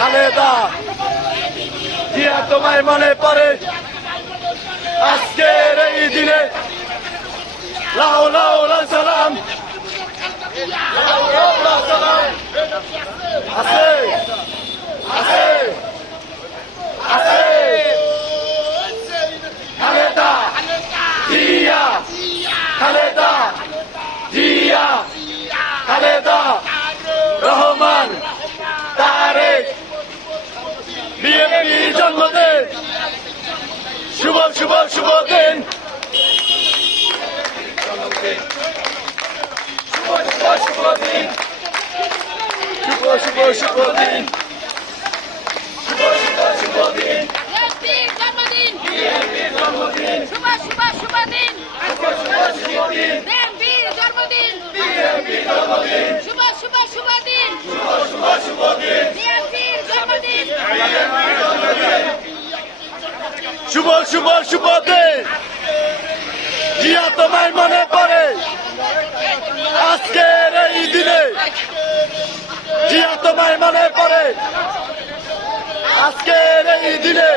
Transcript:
খালেদা জিয়া তোমায় মনে পড়ে আজকের এই দিনে লাও লাও লাও সালাম আছে আছে আছে খালেদা জিয়া খালেদা জিয়া খালেদা রহমান তারেক বিএনপি জন্মদিন শুভ শুভ শুভ দিন শুভ শুভ শুভ দিন শুভ শুভ শুভ দিন শুভ শুভ শুভ দিন বিএনপির জন্মদিন শুভ শুভ শুভ দিন শুভ শুভ শুভ দিন বিএনপির জন্মদিন বিএনপির জন্মদিন শুভ শুভ শুভ দিন শুভ শুভ শুভ দিন বিএনপির জন্মদিন শুভ শুভ শুভ দিন জিয়া তোমায় মনে পড়ে আজকের এই দিনে জিয়া তোমায় মনে পড়ে আজকের এই দিনে